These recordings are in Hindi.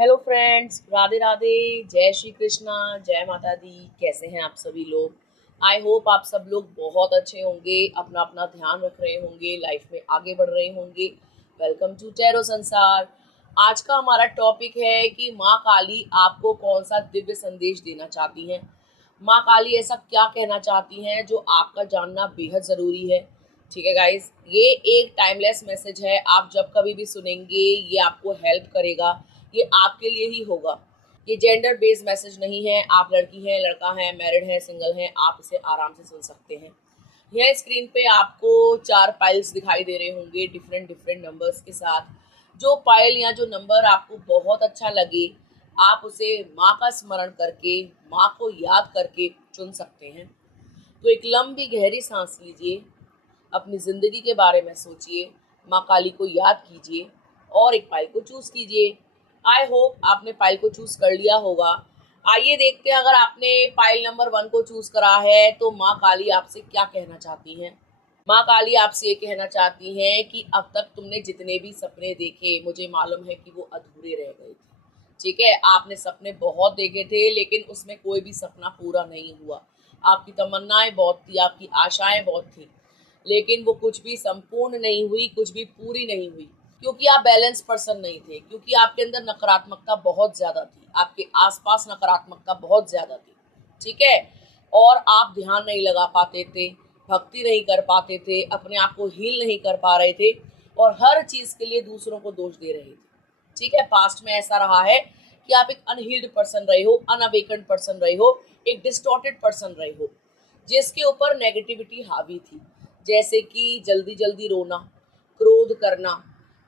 Hello friends, Radhe Radhe. जय श्री कृष्णा, जय माता दी। कैसे हैं आप सभी लोग? आई होप आप सब लोग बहुत अच्छे होंगे, अपना अपना ध्यान रख रहे होंगे, लाइफ में आगे बढ़ रहे होंगे। वेलकम टू टैरो संसार। आज का हमारा टॉपिक है कि माँ काली आपको कौन सा दिव्य संदेश देना चाहती हैं। माँ काली ऐसा क्या कहना चाहती हैं जो आपका जानना बेहद ज़रूरी है। ठीक है गाइस, ये एक टाइमलेस मैसेज है। आप जब कभी भी सुनेंगे ये आपको हेल्प करेगा, ये आपके लिए ही होगा। ये जेंडर बेस्ड मैसेज नहीं है। आप लड़की हैं, लड़का है, मैरिड है, सिंगल हैं, आप इसे आराम से सुन सकते हैं। यह स्क्रीन पे आपको 4 पाइल्स दिखाई दे रहे होंगे डिफरेंट डिफरेंट नंबर्स के साथ। जो पाइल या जो नंबर आपको बहुत अच्छा लगे, आप उसे माँ का स्मरण करके, माँ को याद करके चुन सकते हैं। तो एक लंबी गहरी सांस लीजिए, अपनी ज़िंदगी के बारे में सोचिए, माँ काली को याद कीजिए और एक पाइल को चूज़ कीजिए। आई होप आपने पाइल को चूज़ कर लिया होगा। आइए देखते हैं, अगर आपने पाइल नंबर 1 को चूज़ करा है तो माँ काली आपसे क्या कहना चाहती हैं। माँ काली आपसे ये कहना चाहती हैं कि अब तक तुमने जितने भी सपने देखे, मुझे मालूम है कि वो अधूरे रह गए थे। ठीक है, आपने सपने बहुत देखे थे लेकिन उसमें कोई भी सपना पूरा नहीं हुआ। आपकी तमन्नाएं बहुत थी, आपकी आशाएं बहुत थी, लेकिन वो कुछ भी संपूर्ण नहीं हुई, कुछ भी पूरी नहीं हुई, क्योंकि आप बैलेंस पर्सन नहीं थे, क्योंकि आपके अंदर नकारात्मकता बहुत ज्यादा थी, आपके आसपास नकारात्मकता बहुत ज्यादा थी। ठीक है, और आप ध्यान नहीं लगा पाते थे, भक्ति नहीं कर पाते थे, अपने आप को हील नहीं कर पा रहे थे और हर चीज के लिए दूसरों को दोष दे रहे थे। ठीक है, पास्ट में ऐसा रहा है कि आप एक अनहील्ड पर्सन रहे हो, अनअवेकन्ड पर्सन रहे हो, एक डिस्टॉर्टेड पर्सन रहे हो, जिसके ऊपर नेगेटिविटी हावी थी। जैसे कि जल्दी जल्दी रोना, क्रोध करना,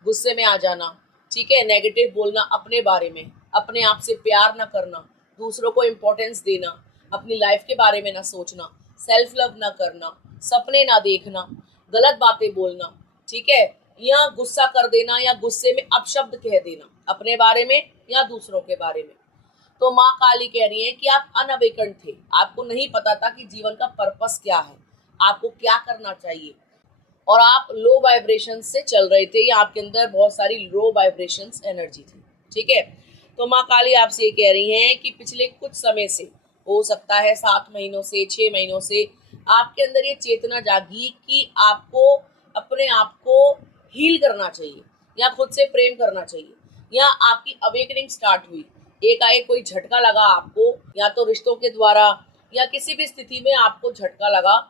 गुस्से में आ जाना, ठीक है, नेगेटिव बोलना अपने बारे में, अपने आप से प्यार ना करना, दूसरों को इम्पोर्टेंस देना, अपनी लाइफ के बारे में ना सोचना, सेल्फ लव ना करना, सपने ना देखना, गलत बातें बोलना, ठीक है, या गुस्सा कर देना या गुस्से में अपशब्द कह देना अपने बारे में या दूसरों के बारे में। तो माँ काली कह रही है कि आप अनअवेकन थे, आपको नहीं पता था कि जीवन का पर्पस क्या है, आपको क्या करना चाहिए, और आप लो वाइब्रेशन से चल रहे थे या आपके अंदर बहुत सारी लो वाइब्रेशन एनर्जी थी। ठीक है, तो माँ काली आपसे ये कह रही हैं कि पिछले कुछ समय से, हो सकता है 7 महीनों से, 6 महीनों से, आपके अंदर ये चेतना जागी कि आपको अपने आप को हील करना चाहिए या खुद से प्रेम करना चाहिए, या आपकी अवेकनिंग स्टार्ट हुई। एकाएक कोई झटका लगा आपको, या तो रिश्तों के द्वारा या किसी भी स्थिति में आपको झटका लगा,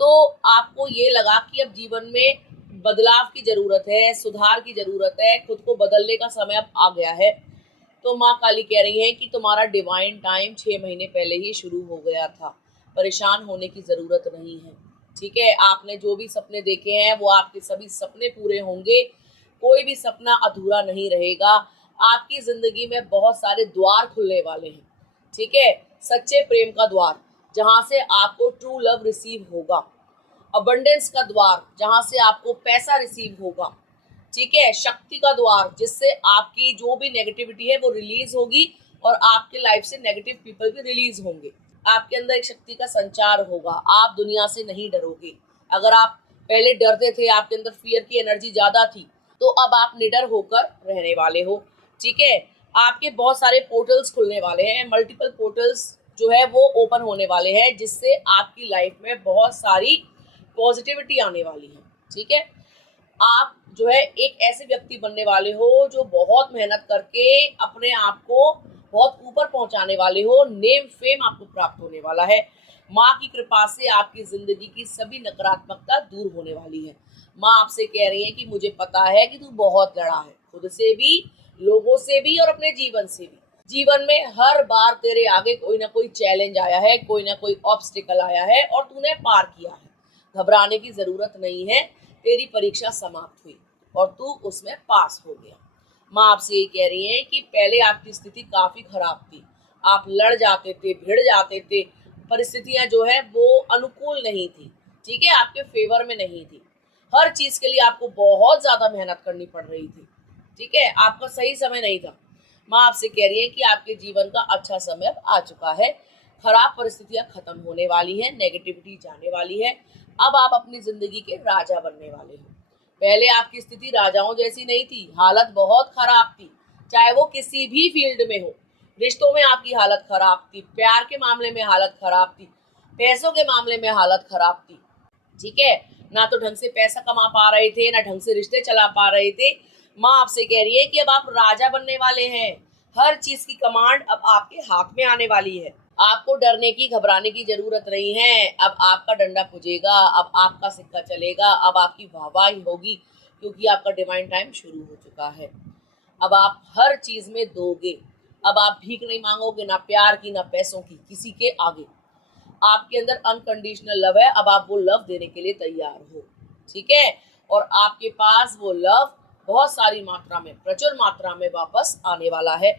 तो आपको ये लगा कि अब जीवन में बदलाव की जरूरत है, सुधार की जरूरत है, खुद को बदलने का समय अब आ गया है। तो माँ काली कह रही है कि तुम्हारा डिवाइन टाइम 6 महीने पहले ही शुरू हो गया था, परेशान होने की जरूरत नहीं है। ठीक है, आपने जो भी सपने देखे हैं वो आपके सभी सपने पूरे होंगे, कोई भी सपना अधूरा नहीं रहेगा। आपकी जिंदगी में बहुत सारे द्वार खुलने वाले हैं। ठीक है, सच्चे प्रेम का द्वार, जहां से आपको ट्रू लव रिसीव होगा। अबंडेंस का द्वार, जहां से आपको पैसा रिसीव होगा। ठीक है, शक्ति का द्वार, जिससे आपकी जो भी नेगेटिविटी है वो रिलीज होगी और आपके लाइफ से नेगेटिव पीपल भी रिलीज होंगे। आपके अंदर एक शक्ति का संचार होगा, आप दुनिया से नहीं डरोगे। अगर आप पहले डरते थे, आपके अंदर फियर की एनर्जी ज्यादा थी, तो अब आप निडर होकर रहने वाले हो। ठीक है, आपके बहुत सारे पोर्टल्स खुलने वाले हैं, मल्टीपल पोर्टल्स जो है वो ओपन होने वाले हैं, जिससे आपकी लाइफ में बहुत सारी पॉजिटिविटी आने वाली है। ठीक है, आप जो है एक ऐसे व्यक्ति बनने वाले हो जो बहुत मेहनत करके अपने आप को बहुत ऊपर पहुंचाने वाले हो। नेम फेम आपको प्राप्त होने वाला है। माँ की कृपा से आपकी जिंदगी की सभी नकारात्मकता दूर होने वाली है। माँ आपसे कह रही है कि मुझे पता है कि तू बहुत लड़ा है, खुद से भी, लोगों से भी और अपने जीवन से भी। जीवन में हर बार तेरे आगे कोई ना कोई चैलेंज आया है, कोई ना कोई ऑब्स्टिकल आया है और तूने पार किया है। घबराने की जरूरत नहीं है, तेरी परीक्षा समाप्त हुई और तू उसमें पास हो गया। माँ आपसे ये कह रही है कि पहले आपकी स्थिति काफी खराब थी, आप लड़ जाते थे, भिड़ जाते थे, परिस्थितियां जो है वो अनुकूल नहीं थी। ठीक है, आपके फेवर में नहीं थी, हर चीज के लिए आपको बहुत ज्यादा मेहनत करनी पड़ रही थी। ठीक है, आपका सही समय नहीं था। माँ आपसे कह रही है कि आपके जीवन का अच्छा समय अब आ चुका है, खराब परिस्थितियां खत्म होने वाली हैं, नेगेटिविटी जाने वाली है। अब आप अपनी जिंदगी के राजा बनने वाले हो। पहले आपकी स्थिति राजाओं जैसी नहीं थी, हालत बहुत खराब थी। चाहे वो किसी भी फील्ड में हो। रिश्तों में आपकी हालत खराब थी, प्यार के मामले में हालत खराब थी, पैसों के मामले में हालत खराब थी, ठीक है, ना तो ढंग से पैसा कमा पा रहे थे, ना ढंग से रिश्ते चला पा रहे थे। माँ आपसे कह रही है कि अब आप राजा बनने वाले हैं, हर चीज की कमांड अब आपके हाथ में आने वाली है। आपको डरने की, घबराने की जरूरत नहीं है। अब आपका डंडा पुजेगा, अब आपका सिक्का चलेगा, अब आपकी वाहवाही होगी, क्योंकि आपका डिवाइन टाइम शुरू हो चुका है। अब आप हर चीज में दोगे। अब आप भीख नहीं मांगोगे, ना प्यार की, ना पैसों की, किसी के आगे। आपके अंदर अनकंडीशनल लव है, अब आप वो लव देने के लिए तैयार हो, ठीक है। और आपके पास वो लव बहुत सारी मात्रा में, प्रचुर मात्रा में वापस आने वाला है।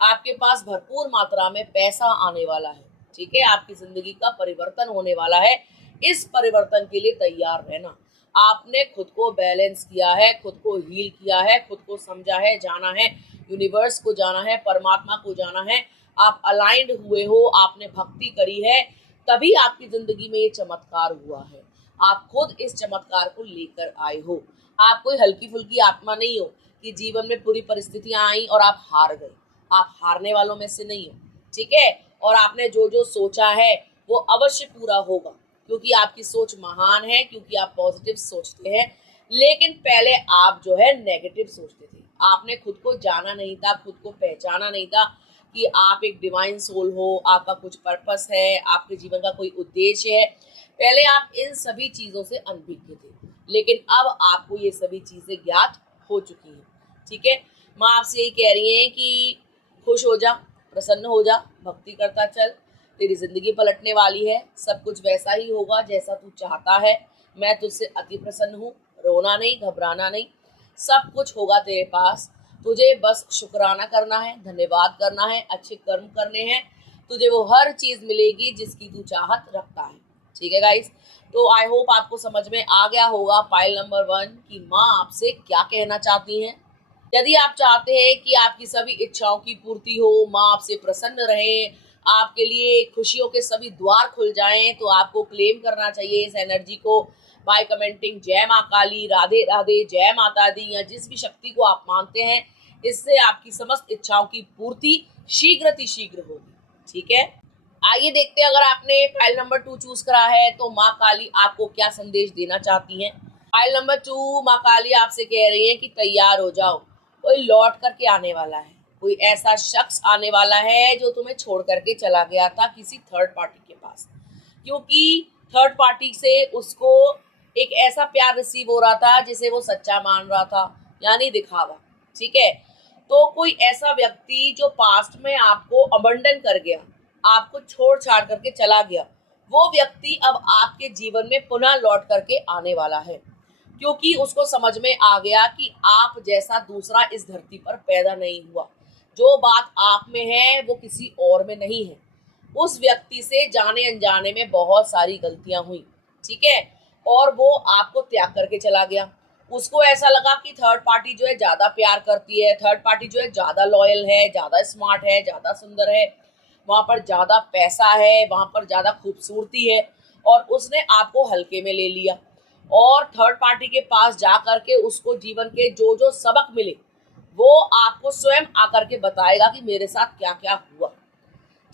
आपके पास भरपूर मात्रा में पैसा आने वाला है, ठीक है। आपकी जिंदगी का परिवर्तन होने वाला है। इस परिवर्तन के लिए तैयार रहना। आपने खुद को बैलेंस किया है, खुद को हील किया है, खुद को समझा है, जाना है, यूनिवर्स को जाना है, परमात्मा को जाना है। आप अलाइंड हुए हो, आपने भक्ति करी है, तभी आपकी जिंदगी में ये चमत्कार हुआ है। आप खुद इस चमत्कार को लेकर आए हो। आप कोई हल्की फुल्की आत्मा नहीं हो कि जीवन में पूरी परिस्थितियां आई और आप हार गए। आप हारने वालों में से नहीं हो, ठीक है। और आपने जो जो सोचा है वो अवश्य पूरा होगा, क्योंकि आपकी सोच महान है, क्योंकि आप पॉजिटिव सोचते हैं। लेकिन पहले आप जो है नेगेटिव सोचते थे। आपने खुद को जाना नहीं था, खुद को पहचाना नहीं था कि आप एक डिवाइन सोल हो, आपका कुछ पर्पस है, आपके जीवन का कोई उद्देश्य है। पहले आप इन सभी चीजों से अनभिज्ञ थे, लेकिन अब आपको ये सभी चीजें ज्ञात हो चुकी हैं, ठीक है। माँ आपसे यही कह रही है कि खुश हो जा, प्रसन्न हो जा, भक्ति करता चल, तेरी जिंदगी पलटने वाली है। सब कुछ वैसा ही होगा जैसा तू चाहता है। मैं तुझसे अति प्रसन्न हूँ। रोना नहीं, घबराना नहीं, सब कुछ होगा तेरे पास। तुझे बस शुक्राना करना है, धन्यवाद करना है, अच्छे कर्म करने हैं, तुझे वो हर चीज मिलेगी जिसकी तू चाहत रखता है, ठीक है गाइस। तो आई होप आपको समझ में आ गया होगा पाइल नंबर 1 कि माँ आपसे क्या कहना चाहती हैं। यदि आप चाहते हैं कि आपकी सभी इच्छाओं की पूर्ति हो, माँ आपसे प्रसन्न रहे, आपके लिए खुशियों के सभी द्वार खुल जाएं, तो आपको क्लेम करना चाहिए इस एनर्जी को बाय कमेंटिंग जय माँ काली, राधे राधे, जय माता दी, या जिस भी शक्ति को आप मानते हैं। इससे आपकी समस्त इच्छाओं की पूर्ति शीघ्र होगी, ठीक है। आइए देखते हैं, अगर आपने फाइल नंबर 2 चूज करा है तो माँ काली आपको क्या संदेश देना चाहती हैं। फाइल नंबर 2, माँ काली आपसे कह रही है कि तैयार हो जाओ, कोई लौट करके आने वाला है। कोई ऐसा शख्स आने वाला है जो तुम्हें छोड़ करके चला गया था किसी थर्ड पार्टी के पास, क्योंकि थर्ड पार्टी से उसको एक ऐसा प्यार रिसीव हो रहा था जिसे वो सच्चा मान रहा था, यानी दिखावा, ठीक है। तो कोई ऐसा व्यक्ति जो पास्ट में आपको अबंडन कर गया, आपको छोड़ छाड़ करके चला गया, वो व्यक्ति अब आपके जीवन में पुनः लौट करके आने वाला है, क्योंकि उसको समझ में आ गया कि आप जैसा दूसरा इस धरती पर पैदा नहीं हुआ। जो बात आप में है वो किसी और में नहीं है। उस व्यक्ति से जाने अनजाने में बहुत सारी गलतियां हुई, ठीक है, और वो आपको त्याग करके चला गया। उसको ऐसा लगा कि थर्ड पार्टी जो है ज्यादा प्यार करती है, थर्ड पार्टी जो है ज्यादा लॉयल है, ज्यादा स्मार्ट है, ज्यादा सुंदर है, वहां पर ज्यादा पैसा है, वहां पर ज्यादा खूबसूरती है, और उसने आपको हल्के में ले लिया। और थर्ड पार्टी के पास जा करके उसको जीवन के जो जो सबक मिले वो आपको स्वयं आकर के बताएगा कि मेरे साथ क्या क्या हुआ,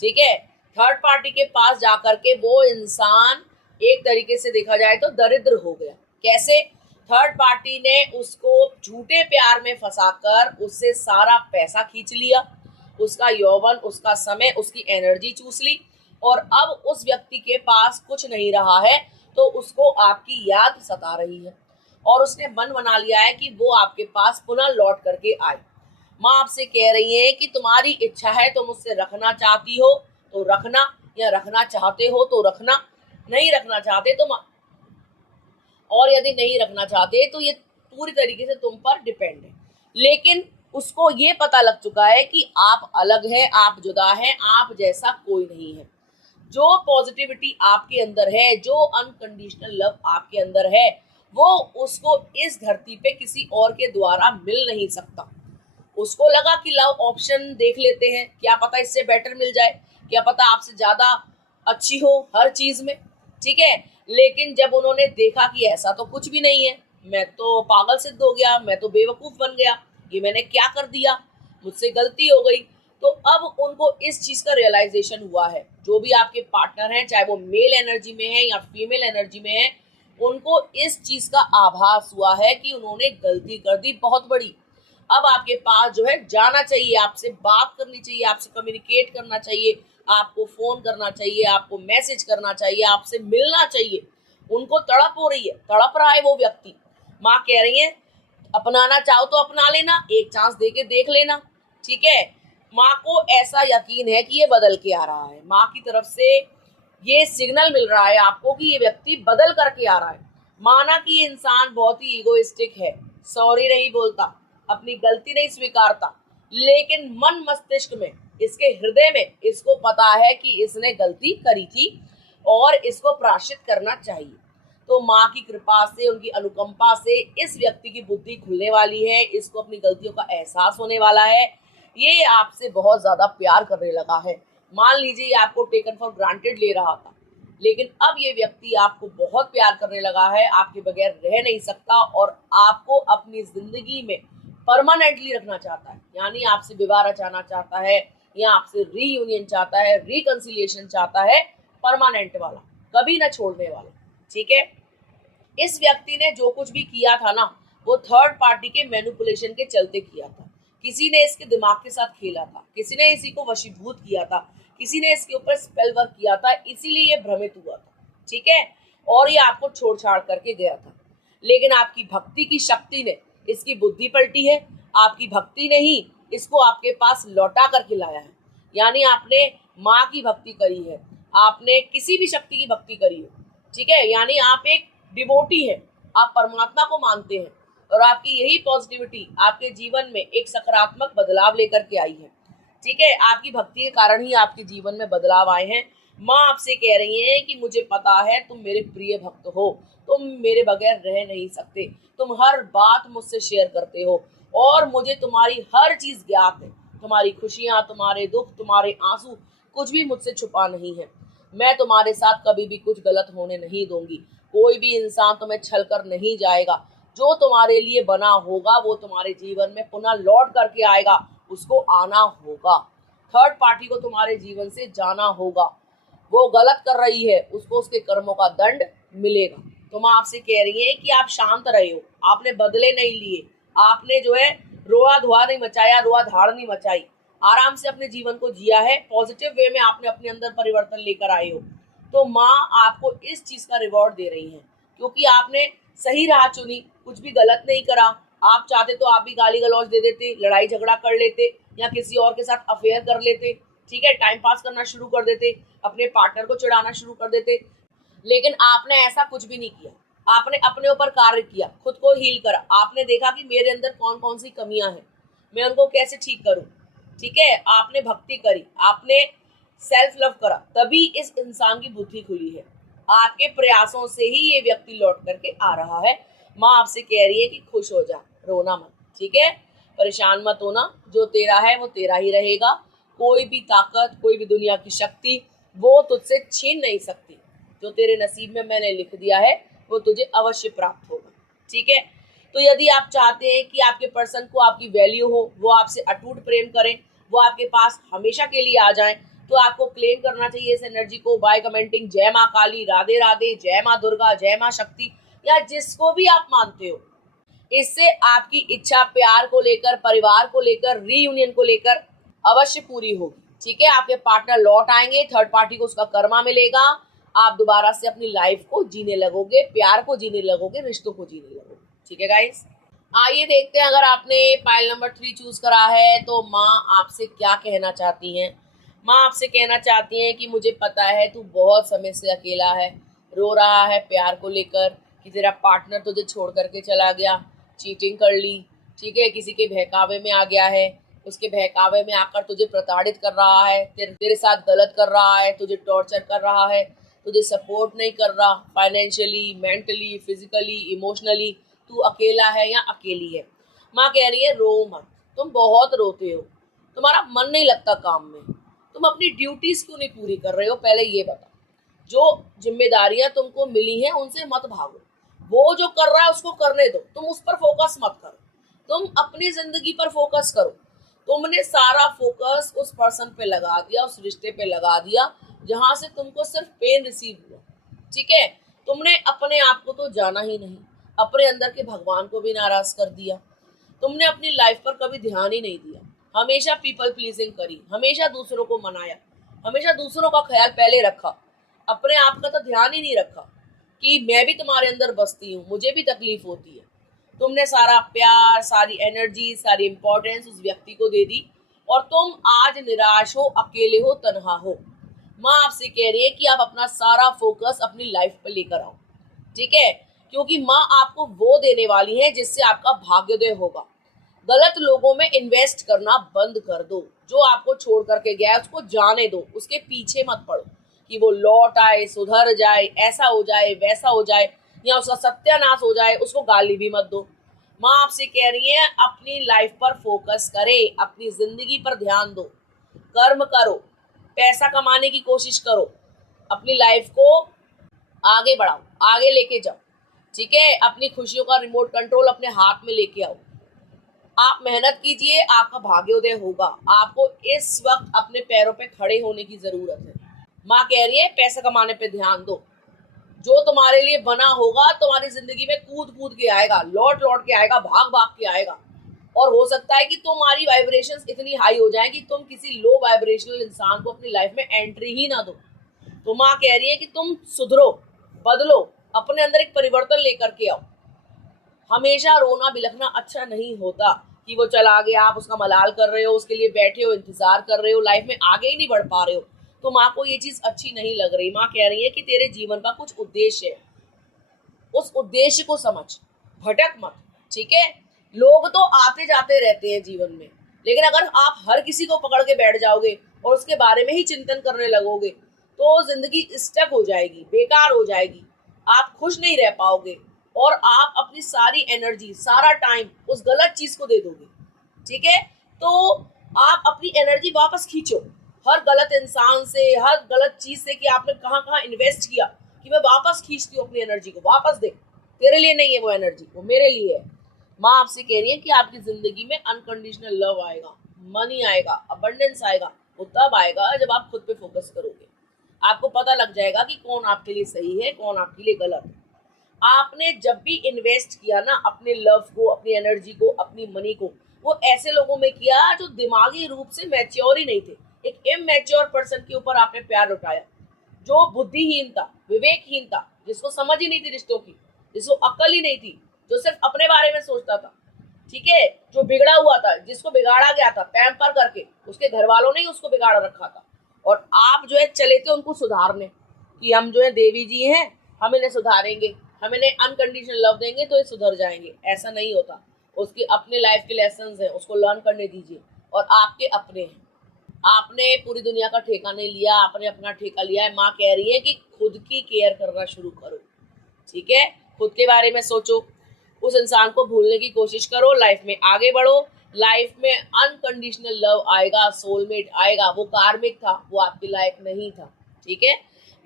ठीक है। थर्ड पार्टी के पास जाकर के वो इंसान एक तरीके से देखा जाए तो दरिद्र हो गया। कैसे? थर्ड पार्टी ने उसको झूठे प्यार में फंसाकर उससे सारा पैसा खींच लिया, उसका यौवन, उसका समय, उसकी एनर्जी चूस ली, और अब उस व्यक्ति के पास कुछ नहीं रहा है, तो उसको आपकी याद सता रही है और उसने मन बना लिया है कि वो आपके पास पुनः लौट करके आए। माँ आपसे कह रही है कि तुम्हारी इच्छा है, तुम मुझसे रखना चाहती हो तो रखना, या रखना चाहते हो तो रखना, नहीं रखना चाहते तो और यदि नहीं रखना चाहते तो ये पूरी तरीके से तुम पर डिपेंड है। लेकिन उसको ये पता लग चुका है कि आप अलग हैं, आप जुदा हैं, आप जैसा कोई नहीं है। जो पॉजिटिविटी आपके अंदर है, जो अनकंडीशनल लव आपके अंदर है, वो उसको इस धरती पे किसी और के द्वारा मिल नहीं सकता। उसको लगा कि लव ऑप्शन देख लेते हैं, क्या पता इससे बेटर मिल जाए, क्या पता आपसे ज्यादा अच्छी हो हर चीज में, ठीक है। लेकिन जब उन्होंने देखा कि ऐसा तो कुछ भी नहीं है, मैं तो पागल सिद्ध हो गया, मैं तो बेवकूफ बन गया, ये मैंने क्या कर दिया, मुझसे गलती हो गई। तो अब उनको इस चीज का रियलाइजेशन हुआ है, जो भी आपके पार्टनर हैं, चाहे वो मेल एनर्जी में है या फीमेल एनर्जी में है, उनको इस चीज का आभास हुआ है कि उन्होंने गलती कर दी बहुत बड़ी। अब आपके पास जो है जाना चाहिए, आपसे बात करनी चाहिए, आपसे कम्युनिकेट करना चाहिए, आपको फोन करना चाहिए, आपको मैसेज करना चाहिए, आपसे मिलना चाहिए। उनको तड़प हो रही है, तड़प रहा है वो व्यक्ति। माँ कह रही है अपनाना चाहो तो अपना लेना, एक चांस दे के देख लेना, ठीक है। माँ को ऐसा यकीन है कि ये बदल के आ रहा है, माँ की तरफ से ये सिग्नल मिल रहा है आपको कि ये व्यक्ति बदल करके आ रहा है। माना कि ये इंसान बहुत ही इगोइस्टिक है, सॉरी नहीं बोलता, अपनी गलती नहीं स्वीकारता, लेकिन मन मस्तिष्क में, इसके हृदय में इसको पता है कि इसने गलती करी थी और इसको प्रायश्चित करना चाहिए। तो माँ की कृपा से, उनकी अनुकंपा से इस व्यक्ति की बुद्धि खुलने वाली है, इसको अपनी गलतियों का एहसास होने वाला है, ये आपसे बहुत ज्यादा प्यार करने लगा है। मान लीजिए ये आपको टेकन फॉर ग्रांटेड ले रहा था, लेकिन अब ये व्यक्ति आपको बहुत प्यार करने लगा है, आपके बगैर रह नहीं सकता और आपको अपनी जिंदगी में परमानेंटली रखना चाहता है। यानी आपसे विवाह रचाना चाहता है या आपसे रीयूनियन चाहता है, रिकंसिलिएशन चाहता है, परमानेंट वाला, कभी ना छोड़ने वाला, ठीक है। इस व्यक्ति ने जो कुछ भी किया था ना, वो थर्ड पार्टी के मैनिपुलेशन के चलते किया था। किसी ने इसके दिमाग के साथ खेला था, किसी ने इसी को वशीभूत किया था, किसी ने इसके ऊपर स्पेल वर्क किया था, इसीलिए ये भ्रमित हुआ था, ठीक है। और ये आपको छोड़ छाड़ करके गया था। लेकिन आपकी भक्ति की शक्ति ने इसकी बुद्धि पलटी है, आपकी भक्ति ने ही इसको आपके पास लौटा करके लाया है। यानी आपने माँ की भक्ति करी है, आपने किसी भी शक्ति की भक्ति करी हो, ठीक है। यानी आप एक डिवोटी है, आप परमात्मा को मानते हैं और आपकी यही पॉजिटिविटी आपके जीवन में एक सकारात्मक बदलाव लेकर के आई है, ठीक है। आपकी भक्ति के कारण ही आपके जीवन में बदलाव आए हैं। माँ आपसे कह रही है कि मुझे पता है तुम मेरे प्रिय भक्त हो, तुम मेरे बगैर रह नहीं सकते, तुम हर बात मुझसे शेयर करते हो और मुझे तुम्हारी हर चीज ज्ञात है, तुम्हारी खुशियां, तुम्हारे दुख, तुम्हारे आंसू, कुछ भी मुझसे छुपा नहीं है। मैं तुम्हारे साथ कभी भी कुछ गलत होने नहीं दूंगी, कोई भी इंसान तुम्हें छल कर नहीं जाएगा। जो तुम्हारे लिए बना होगा वो तुम्हारे जीवन में पुनः लौट करके आएगा, उसको आना होगा। थर्ड पार्टी को तुम्हारे जीवन से जाना होगा, वो गलत कर रही है, उसको उसके कर्मों का दंड मिलेगा। तो माँ आपसे कह रही है कि आप शांत रहे हो, आपने बदले नहीं लिए, आपने जो है रोआ धुआ नहीं मचाया, रोआ धाड़ नहीं मचाई, आराम से अपने जीवन को जिया है, पॉजिटिव वे में आपने अपने अंदर परिवर्तन लेकर आए हो। तो माँ आपको इस चीज का रिवॉर्ड दे रही है, क्योंकि आपने सही राह चुनी, कुछ भी गलत नहीं करा। आप चाहते तो आप भी गाली गलौज दे देते, लड़ाई झगड़ा कर लेते या किसी और के साथ अफेयर कर लेते, ठीक है, टाइम पास करना शुरू कर देते, अपने पार्टनर को चिढ़ाना शुरू कर देते, लेकिन आपने ऐसा कुछ भी नहीं किया। आपने अपने ऊपर कार्य किया, खुद को हील करा, आपने देखा कि मेरे अंदर कौन कौन सी कमियां हैं, मैं उनको कैसे ठीक करूं, ठीक है। आपने भक्ति करी, आपने सेल्फ लव करा, तभी इस इंसान की बुद्धि खुली है। आपके प्रयासों से ही ये व्यक्ति लौट करके आ रहा है। माँ आपसे कह रही है कि खुश हो जा, रोना मत, ठीक है, परेशान मत होना, जो तेरा है वो तेरा ही रहेगा। कोई भी ताकत, कोई भी दुनिया की शक्ति वो तुझसे छीन नहीं सकती। जो तेरे नसीब में मैंने लिख दिया है वो तुझे अवश्य प्राप्त होगा, ठीक है। तो यदि आप चाहते हैं कि आपके पर्सन को आपकी वैल्यू हो, वो आपसे अटूट प्रेम करें, वो आपके पास हमेशा के लिए आ जाएं, तो आपको क्लेम करना चाहिए इस एनर्जी को बाय कमेंटिंग जय माँ काली, राधे राधे, जय माँ दुर्गा, जय माँ शक्ति, या जिसको भी आप मानते हो। इससे आपकी इच्छा प्यार को लेकर, परिवार को लेकर, रीयूनियन को लेकर अवश्य पूरी होगी, ठीक है। आपके पार्टनर लौट आएंगे, थर्ड पार्टी को उसका कर्मा मिलेगा, आप दोबारा से अपनी लाइफ को जीने लगोगे, प्यार को जीने लगोगे, रिश्तों को जीने लगोगे, ठीक है गाइस। आइए देखते हैं, अगर आपने पाइल नंबर 3 चूज करा है तो माँ आपसे क्या कहना चाहती हैं। माँ आपसे कहना चाहती हैं कि मुझे पता है तू बहुत समय से अकेला है, रो रहा है प्यार को लेकर कि तेरा पार्टनर तुझे छोड़ करके चला गया, चीटिंग कर ली, ठीक है, किसी के बहकावे में आ गया है, उसके बहकावे में आकर तुझे प्रताड़ित कर रहा है, तेरे साथ गलत कर रहा है, तुझे टॉर्चर कर रहा है, तुझे सपोर्ट नहीं कर रहा, फाइनेंशियली, मेंटली, फिजिकली, इमोशनली तू अकेला है या अकेली है। माँ कह रही है रो मत, तुम बहुत रोते हो, तुम्हारा मन नहीं लगता काम में, तुम अपनी ड्यूटीज क्यों नहीं पूरी कर रहे हो, पहले ये बता। जो जिम्मेदारियां तुमको मिली हैं उनसे मत भागो, वो जो कर रहा है उसको करने दो, तुम उस पर फोकस मत करो, तुम अपनी जिंदगी पर फोकस करो। तुमने सारा फोकस उस पर्सन पे लगा दिया, उस रिश्ते पे लगा दिया जहां से तुमको सिर्फ पेन रिसीव हुआ। ठीक है, तुमने अपने आप को तो जाना ही नहीं, अपने अंदर के भगवान को भी नाराज कर दिया। तुमने अपनी लाइफ पर कभी ध्यान ही नहीं दिया, हमेशा पीपल प्लीजिंग करी, हमेशा दूसरों को मनाया, हमेशा दूसरों का ख्याल पहले रखा, अपने आप का तो ध्यान ही नहीं रखा कि मैं भी तुम्हारे अंदर बसती हूँ, मुझे भी तकलीफ होती है। तुमने सारा प्यार, सारी एनर्जी, सारी इंपॉर्टेंस उस व्यक्ति को दे दी और तुम आज निराश हो, अकेले हो, तन्हा हो। माँ आपसे कह रही है कि आप अपना सारा फोकस अपनी लाइफ पर लेकर आओ। ठीक है, क्योंकि माँ आपको वो देने वाली है जिससे आपका भाग्योदय होगा। गलत लोगों में इन्वेस्ट करना बंद कर दो। जो आपको छोड़ करके गया है उसको जाने दो, उसके पीछे मत पड़ो कि वो लौट आए, सुधर जाए, ऐसा हो जाए, वैसा हो जाए, या उसका सत्यानाश हो जाए, उसको गाली भी मत दो। माँ आपसे कह रही है अपनी लाइफ पर फोकस करे, अपनी जिंदगी पर ध्यान दो, कर्म करो, पैसा कमाने की कोशिश करो, अपनी लाइफ को आगे बढ़ाओ, आगे लेके जाओ। ठीक है, अपनी खुशियों का रिमोट कंट्रोल अपने हाथ में लेके आओ। आप मेहनत कीजिए, आपका भाग्योदय होगा। आपको इस वक्त अपने पैरों पे खड़े होने की जरूरत है। माँ कह रही है पैसा कमाने पे ध्यान दो, जो तुम्हारे लिए बना होगा तुम्हारी जिंदगी में कूद कूद के आएगा, लौट लौट के आएगा, भाग भाग के आएगा। और हो सकता है कि तुम्हारी वाइब्रेशंस इतनी हाई हो जाए कि तुम किसी लो वाइब्रेशनल इंसान को अपनी लाइफ में एंट्री ही ना दो। तो माँ कह रही है कि तुम सुधरो, बदलो, अपने अंदर एक परिवर्तन लेकर के आओ। हमेशा रोना बिलखना अच्छा नहीं होता कि वो चला गया, आप उसका मलाल कर रहे हो, उसके लिए बैठे हो, इंतजार कर रहे हो, लाइफ में आगे ही नहीं बढ़ पा रहे हो। तो माँ को ये चीज अच्छी नहीं लग रही। माँ कह रही है कि तेरे जीवन का कुछ उद्देश्य है, उस उद्देश्य को समझ, भटक मत। ठीक है, लोग तो आते जाते रहते हैं जीवन में, लेकिन अगर आप हर किसी को पकड़ के बैठ जाओगे और उसके बारे में ही चिंतन करने लगोगे तो जिंदगी स्टक हो जाएगी, बेकार हो जाएगी, आप खुश नहीं रह पाओगे और आप अपनी सारी एनर्जी, सारा टाइम उस गलत चीज को दे दोगे। ठीक है, तो आप अपनी एनर्जी वापस खींचो हर गलत इंसान से, हर गलत चीज से कि आपने कहाँ कहाँ इन्वेस्ट किया, कि मैं वापस खींचती हूँ अपनी एनर्जी को, वापस दे। तेरे लिए नहीं है वो एनर्जी, वो मेरे लिए है। माँ आपसे कह रही है कि आपकी जिंदगी में अनकंडीशनल लव आएगा, मनी आएगा, अबंडेंस आएगा। वो तब आएगा जब आप खुद पे फोकस करोगे। आपको पता लग जाएगा कि कौन आपके लिए सही है, कौन आपके लिए गलत है। आपने जब भी इन्वेस्ट किया ना अपने लव को, अपनी एनर्जी को, अपनी मनी को, वो ऐसे लोगों में किया जो दिमागी रूप से मैच्योर ही नहीं थे। एक इमैच्योर पर्सन के ऊपर आपने प्यार लुटाया, जो बुद्धिहीन था, विवेकहीन था, जिसको समझ ही नहीं थी रिश्तों की, जिसको अक्ल ही नहीं थी, जो सिर्फ अपने बारे में सोचता था। ठीक है, जो बिगड़ा हुआ था, जिसको बिगाड़ा गया था पैम्पर करके, उसके घर वालों ने ही उसको बिगाड़ रखा था। और आप जो है चले थे उनको सुधारने कि हम जो है देवी जी हैं, हम इन्हें सुधारेंगे, हम इन्हें अनकंडीशनल लव देंगे तो ये सुधर जाएंगे। ऐसा नहीं होता। उसके अपने लाइफ के लेसन हैं, उसको लर्न करने दीजिए। और आपके अपने हैं, आपने पूरी दुनिया का ठेका नहीं लिया, आपने अपना ठेका लिया है। माँ कह रही है कि खुद की केयर करना शुरू करो। ठीक है, खुद के बारे में सोचो, उस इंसान को भूलने की कोशिश करो, लाइफ में आगे बढ़ो। लाइफ में अनकंडीशनल लव आएगा, सोलमेट आएगा। वो कार्मिक था, वो आपके लायक नहीं था। ठीक है,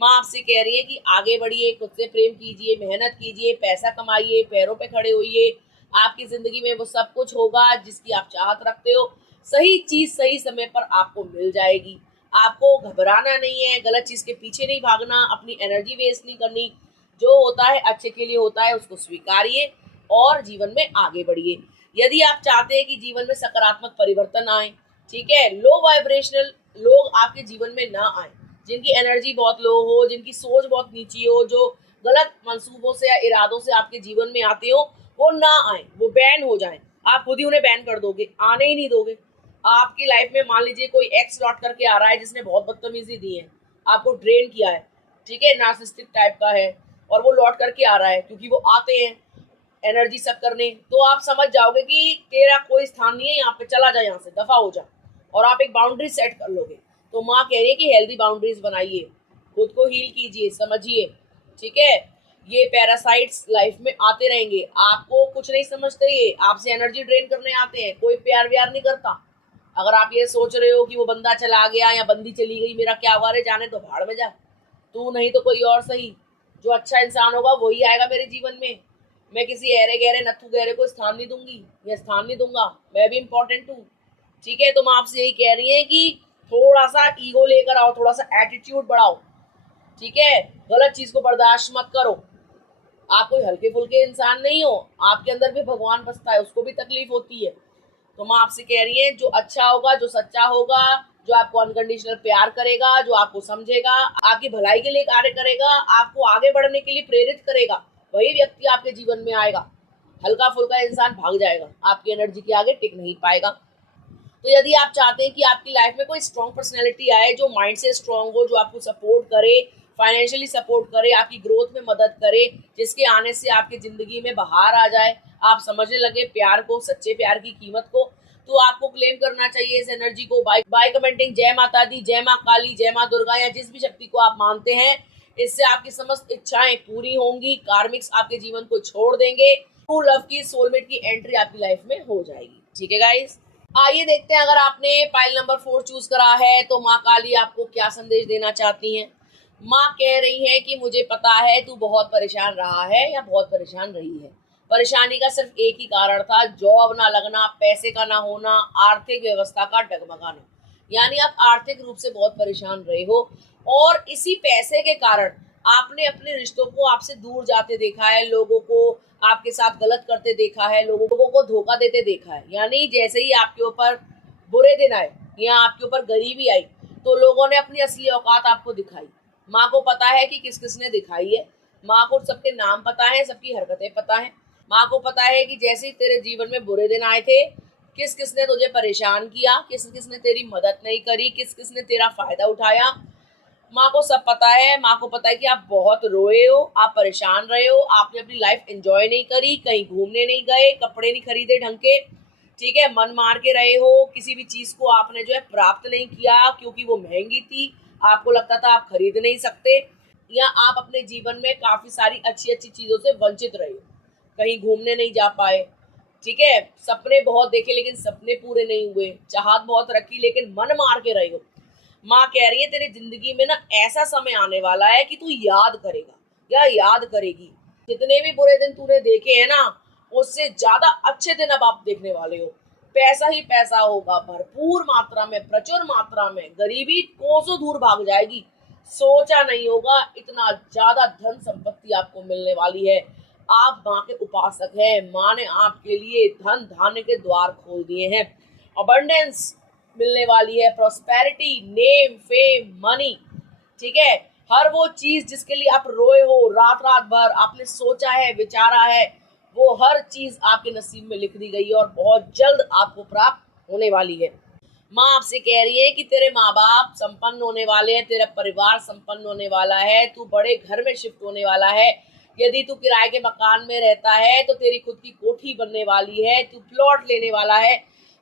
माँ आपसे कह रही है कि आगे बढ़िए, खुद से प्रेम कीजिए, मेहनत कीजिए, पैसा कमाइए, पैरों पे खड़े होइए। आपकी जिंदगी में वो सब कुछ होगा जिसकी आप चाहत रखते हो। सही चीज सही समय पर आपको मिल जाएगी। आपको घबराना नहीं है, गलत चीज के पीछे नहीं भागना, अपनी एनर्जी वेस्ट नहीं करनी। जो होता है अच्छे के लिए होता है, उसको स्वीकारिए और जीवन में आगे बढ़िए। यदि आप चाहते हैं कि जीवन में सकारात्मक परिवर्तन आए, ठीक है, लो वाइब्रेशनल लोग आपके जीवन में ना आए, जिनकी एनर्जी बहुत लो हो, जिनकी सोच बहुत नीची हो, जो गलत मंसूबों से या इरादों से आपके जीवन में आते हो, वो ना आए, वो बैन हो जाए। आप खुद ही उन्हें बैन कर दोगे, आने ही नहीं दोगे। आपकी लाइफ में मान लीजिए कोई एक्स लौट करके आ रहा है जिसने बहुत बदतमीजी दी है, आपको ड्रेन किया है, ठीक है, नार्सिसिस्टिक टाइप का है, और वो लौट करके आ रहा है क्योंकि वो आते हैं एनर्जी सब करने, तो आप समझ जाओगे कि तेरा कोई स्थान नहीं है यहाँ पे, चला जा, यहाँ से दफा हो जा। और आप एक बाउंड्री सेट कर लोगे। तो माँ कह रही है कि हेल्दी बाउंड्रीज बनाइए, खुद को हील कीजिए, समझिए। ठीक है, ये पैरासाइट्स लाइफ में आते रहेंगे, आपको कुछ नहीं समझते, ये आपसे एनर्जी ड्रेन करने आते हैं, कोई प्यार व्यार नहीं करता। अगर आप ये सोच रहे हो कि वो बंदा चला गया या बंदी चली गई, मेरा क्या हुआ रे, जाने तो भाड़ में जा, तू नहीं तो कोई और सही, जो अच्छा इंसान होगा वही आएगा मेरे जीवन में। मैं किसी ऐरे गहरे नत्थु गहरे को स्थान नहीं दूंगी या स्थान नहीं दूंगा, मैं भी इंपॉर्टेंट हूँ। ठीक है, तो माँ आपसे यही कह रही है कि थोड़ा सा ईगो लेकर आओ, थोड़ा सा एटीट्यूड बढ़ाओ, ठीक है, गलत चीज को बर्दाश्त मत करो। आप कोई हल्के फुल्के इंसान नहीं हो, आपके अंदर भी भगवान बसता है, उसको भी तकलीफ होती है। तो माँ आपसे कह रही है जो अच्छा होगा, जो सच्चा होगा, जो आपको अनकंडीशनल प्यार करेगा, जो आपको समझेगा, आपकी भलाई के लिए कार्य करेगा, आपको आगे बढ़ने के लिए प्रेरित करेगा, वही व्यक्ति आपके जीवन में आएगा। हल्का फुल्का इंसान भाग जाएगा, आपकी एनर्जी के आगे टिक नहीं पाएगा। तो यदि आप चाहते हैं कि आपकी लाइफ में कोई स्ट्रॉन्ग पर्सनैलिटी आए, जो माइंड से स्ट्रॉन्ग हो, जो आपको सपोर्ट करे, फाइनेंशियली सपोर्ट करे, आपकी ग्रोथ में मदद करे, जिसके आने से आपकी जिंदगी में बहार आ जाए, आप समझने लगे प्यार को, सच्चे प्यार की कीमत को, तो आपको क्लेम करना चाहिए इस एनर्जी को बाय कमेंटिंग जय माता दी, जय माँ काली, जय माँ दुर्गा, या जिस भी शक्ति को आप मानते हैं। इससे आपकी समस्त इच्छाएं पूरी होंगी, कार्मिक्स आपके जीवन को छोड़ देंगे, ट्रू लव की, सोलमेट की एंट्री आपकी लाइफ में हो जाएगी। ठीक है गाइस, आइए देखते हैं, अगर आपने पाइल नंबर 4 चूज करा है तो माँ काली आपको क्या संदेश देना चाहती हैं। माँ कह रही है कि मुझे पता है तू बहुत परेशान रहा है या बहुत परेशान रही है। परेशानी का सिर्फ एक ही कारण था, जॉब ना लगना, पैसे का ना होना, आर्थिक व्यवस्था का डगमगाना। यानी आप आर्थिक रूप से बहुत परेशान रहे हो, और इसी पैसे के कारण आपने अपने रिश्तों को आपसे दूर जाते देखा है, लोगों को आपके साथ गलत करते देखा है, लोगों को धोखा देते देखा है। यानी जैसे ही आपके ऊपर बुरे दिन आए या आपके ऊपर गरीबी आई, तो लोगों ने अपनी असली औकात आपको दिखाई। माँ को पता है कि किस किसने दिखाई है, माँ को सबके नाम पता है, सबकी हरकतें पता है। माँ को पता है कि जैसे ही तेरे जीवन में बुरे दिन आए थे, किस किसने तुझे परेशान किया, किस किसने तेरी मदद नहीं करी, किस किसने तेरा फायदा उठाया। माँ को सब पता है। माँ को पता है कि आप बहुत रोए हो, आप परेशान रहे हो, आपने अपनी लाइफ एंजॉय नहीं करी, कहीं घूमने नहीं गए, कपड़े नहीं खरीदे ढंग के, ठीक है, मन मार के रहे हो, किसी भी चीज को आपने जो है प्राप्त नहीं किया क्योंकि वो महंगी थी, आपको लगता था आप खरीद नहीं सकते, या आप अपने जीवन में काफी सारी अच्छी अच्छी चीजों से वंचित रहे हो, कहीं घूमने नहीं जा पाए, ठीक है, सपने बहुत देखे लेकिन सपने पूरे नहीं हुए, चाहत बहुत रखी लेकिन मन मार के रहे हो। माँ कह रही है तेरी जिंदगी में ना ऐसा समय आने वाला है कि तू याद करेगा या याद करेगी, जितने भी बुरे दिन तूने देखे हैं ना, उससे ज्यादा अच्छे दिन अब आप देखने वाले हो। पैसा ही पैसा होगा, भरपूर मात्रा में, प्रचुर मात्रा में, गरीबी कोसों दूर भाग जाएगी। सोचा नहीं होगा इतना ज्यादा धन संपत्ति आपको मिलने वाली है। आप माँ के उपासक हैं, माँ ने आपके लिए धन धान्य के द्वार खोल दिए हैं, अबंडेंस मिलने वाली है, प्रॉस्पेरिटी, नेम, फेम, मनी, ठीक है, हर वो चीज जिसके लिए आप रोए हो रात रात भर, आपने सोचा है, विचारा है, वो हर चीज आपके नसीब में लिख दी गई है और बहुत जल्द आपको प्राप्त होने वाली है। माँ आपसे कह रही है कि तेरे माँ बाप संपन्न होने वाले हैं, तेरा परिवार संपन्न होने वाला है, तू बड़े घर में शिफ्ट होने वाला है। यदि तू किराए के मकान में रहता है तो तेरी खुद की कोठी बनने वाली है, तू प्लॉट लेने वाला है।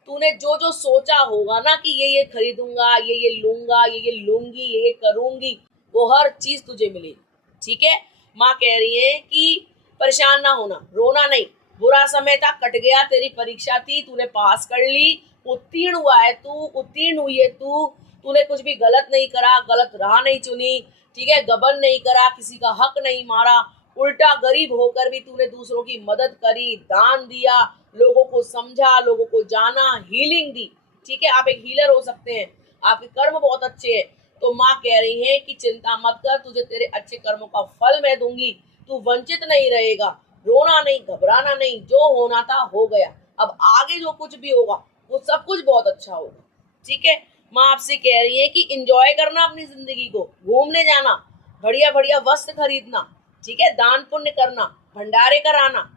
तूने जो जो सोचा होगा ना कि ये खरीदूंगा, ये लूंगा, ये लूंगी, ये करूंगी, वो हर चीज तुझे मिलेगी। ठीक है, माँ कह रही है कि परेशान ना होना, रोना नहीं, बुरा समय था, कट गया, तेरी परीक्षा थी, तूने पास कर ली, उत्तीर्ण हुआ है तू, उत्तीर्ण हुई है तू, तूने कुछ भी गलत नहीं करा, गलत राह नहीं चुनी, ठीक है, गबन नहीं करा, किसी का हक नहीं मारा, उल्टा गरीब होकर भी तूने दूसरों की मदद करी, दान दिया, लोगों को समझा, लोगों को जाना, हीलिंग दी। ठीक है, आप एक हीलर हो सकते हैं, आपके कर्म बहुत अच्छे हैं। तो माँ कह रही है कि चिंता मत कर, तुझे तेरे अच्छे कर्मों का फल मैं दूंगी, तू वंचित नहीं रहेगा, रोना नहीं, घबराना नहीं, जो होना था हो गया, अब आगे जो कुछ भी होगा वो सब कुछ बहुत अच्छा होगा। ठीक है, माँ आपसे कह रही है कि एंजॉय करना अपनी जिंदगी को, घूमने जाना, बढ़िया बढ़िया वस्त्र खरीदना, ठीक है, दान पुण्य करना, भंडारे कराना,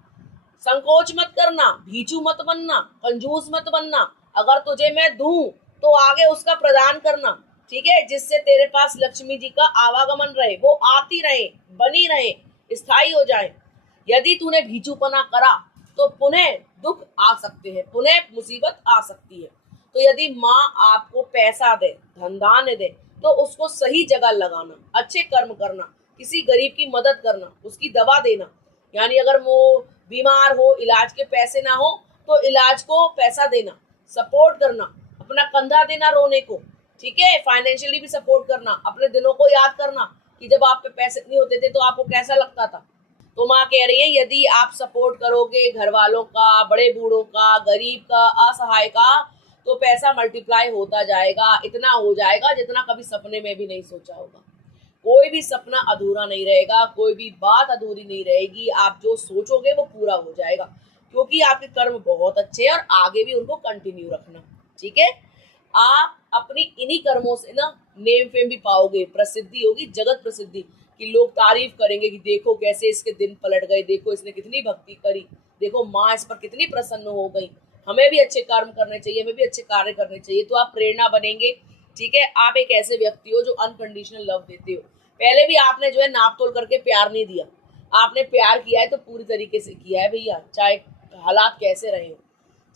संकोच मत करना, भीचू मत बनना, कंजूस मत बनना, अगर तुझे मैं दूं तो आगे उसका प्रदान करना, ठीक है, जिससे तेरे पास लक्ष्मी जी का आवागमन रहे, वो आती रहे, बनी रहे, स्थायी हो जाए। यदि तूने भीचूपना करा तो पुनः दुख आ सकते हैं, पुनः मुसीबत आ सकती है। तो यदि माँ आपको पैसा दे, धन दे, तो उसको सही जगह लगाना, अच्छे कर्म करना, किसी गरीब की मदद करना, उसकी दवा देना, यानी अगर वो बीमार हो, इलाज के पैसे ना हो तो इलाज को पैसा देना, सपोर्ट करना, अपना कंधा देना रोने को, ठीक है, फाइनेंशियली भी सपोर्ट करना, अपने दिनों को याद करना कि जब आप पे पैसे नहीं होते थे तो आपको कैसा लगता था। तो माँ कह रही है यदि आप सपोर्ट करोगे घर वालों का, बड़े बूढ़ों का, गरीब का, असहाय का, तो पैसा मल्टीप्लाई होता जाएगा, इतना हो जाएगा जितना कभी सपने में भी नहीं सोचा होगा। कोई भी सपना अधूरा नहीं रहेगा, कोई भी बात अधूरी नहीं रहेगी। आप जो सोचोगे वो पूरा हो जाएगा, क्योंकि आपके कर्म बहुत अच्छे हैं और आगे भी उनको कंटिन्यू रखना। ठीक है, आप अपनी इन्हीं कर्मों से ना नेम फेम भी पाओगे, प्रसिद्धि होगी, जगत प्रसिद्धि, कि लोग तारीफ करेंगे कि देखो कैसे इसके दिन पलट गए, देखो इसने कितनी भक्ति करी, देखो माँ इस पर कितनी प्रसन्न हो गई, हमें भी अच्छे कर्म करने चाहिए, हमें भी अच्छे कार्य करने चाहिए। तो आप प्रेरणा बनेंगे। ठीक है, आप एक ऐसे व्यक्ति हो जो अनकंडीशनल लव देते हो। पहले भी आपने जो है नाप तोल करके प्यार नहीं दिया, आपने प्यार किया है तो पूरी तरीके से किया है भैया, चाहे हालात कैसे रहे हो,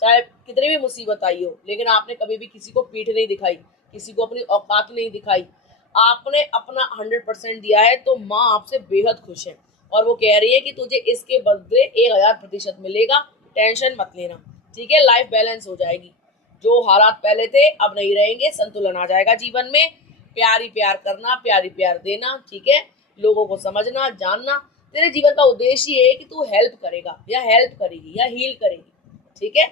चाहे कितनी भी मुसीबत आई हो, लेकिन आपने कभी भी किसी को पीठ नहीं दिखाई, किसी को अपनी औकात नहीं दिखाई, आपने अपना 100% दिया है। तो माँ आपसे बेहद खुश है और वो कह रही है कि तुझे इसके बदले 1000% मिलेगा, टेंशन मत लेना। ठीक है, लाइफ बैलेंस हो जाएगी, जो हालात पहले थे अब नहीं रहेंगे, संतुलन आ जाएगा जीवन में। प्यार ही प्यार करना, प्यार ही प्यार देना। ठीक है, लोगों को समझना, जानना। तेरे जीवन का उद्देश्य ये है कि तू हेल्प करेगा या हेल्प करेगी या हील करेगी। ठीक है,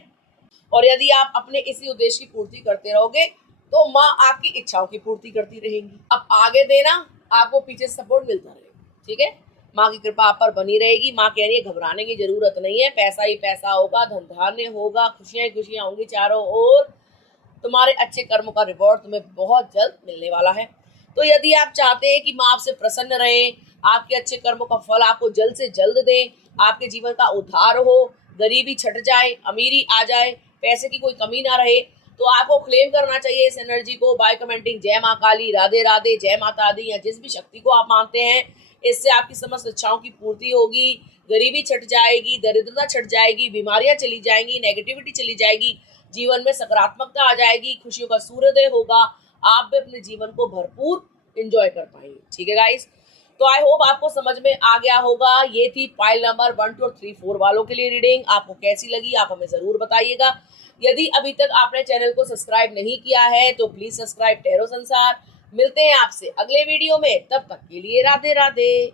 और यदि आप अपने इसी उद्देश्य की पूर्ति करते रहोगे तो माँ आपकी इच्छाओं की पूर्ति करती रहेंगी। अब आगे देना, आपको पीछे सपोर्ट मिलता रहेगा। ठीक है, माँ की कृपा आप पर बनी रहेगी। माँ कह रही है घबराने की जरूरत नहीं है, पैसा ही पैसा होगा, धन धान्य होगा, खुशियां ही खुशियां होंगी चारों ओर। तुम्हारे अच्छे कर्मों का रिवॉर्ड तुम्हें बहुत जल्द मिलने वाला है। तो यदि आप चाहते हैं कि माँ आपसे प्रसन्न रहे, आपके अच्छे कर्मों का फल आपको जल्द से जल्द दें, आपके जीवन का उद्धार हो, गरीबी छट जाए, अमीरी आ जाए, पैसे की कोई कमी ना रहे, तो आपको क्लेम करना चाहिए इस एनर्जी को बाय कमेंटिंग जय माँ काली, राधे राधे, जय माता दी, या जिस भी शक्ति को आप मानते हैं। इससे आपकी समस्त इच्छाओं की पूर्ति होगी, गरीबी छट जाएगी, दरिद्रता छट जाएगी, बीमारियां चली जाएंगी, नेगेटिविटी चली जाएगी, जीवन में सकारात्मकता आ जाएगी, खुशियों का सूर्योदय होगा, आप भी अपने जीवन को भरपूर एंजॉय कर पाएंगे। ठीक है गाइस, तो आई होप आपको समझ में आ गया होगा। ये थी पाइल नंबर 1, 2 और 3, 4 वालों के लिए रीडिंग। आपको कैसी लगी आप हमें जरूर बताइएगा। यदि अभी तक आपने चैनल को सब्सक्राइब नहीं किया है तो प्लीज सब्सक्राइब टैरो संसार। मिलते हैं आपसे अगले वीडियो में, तब तक के लिए राधे राधे।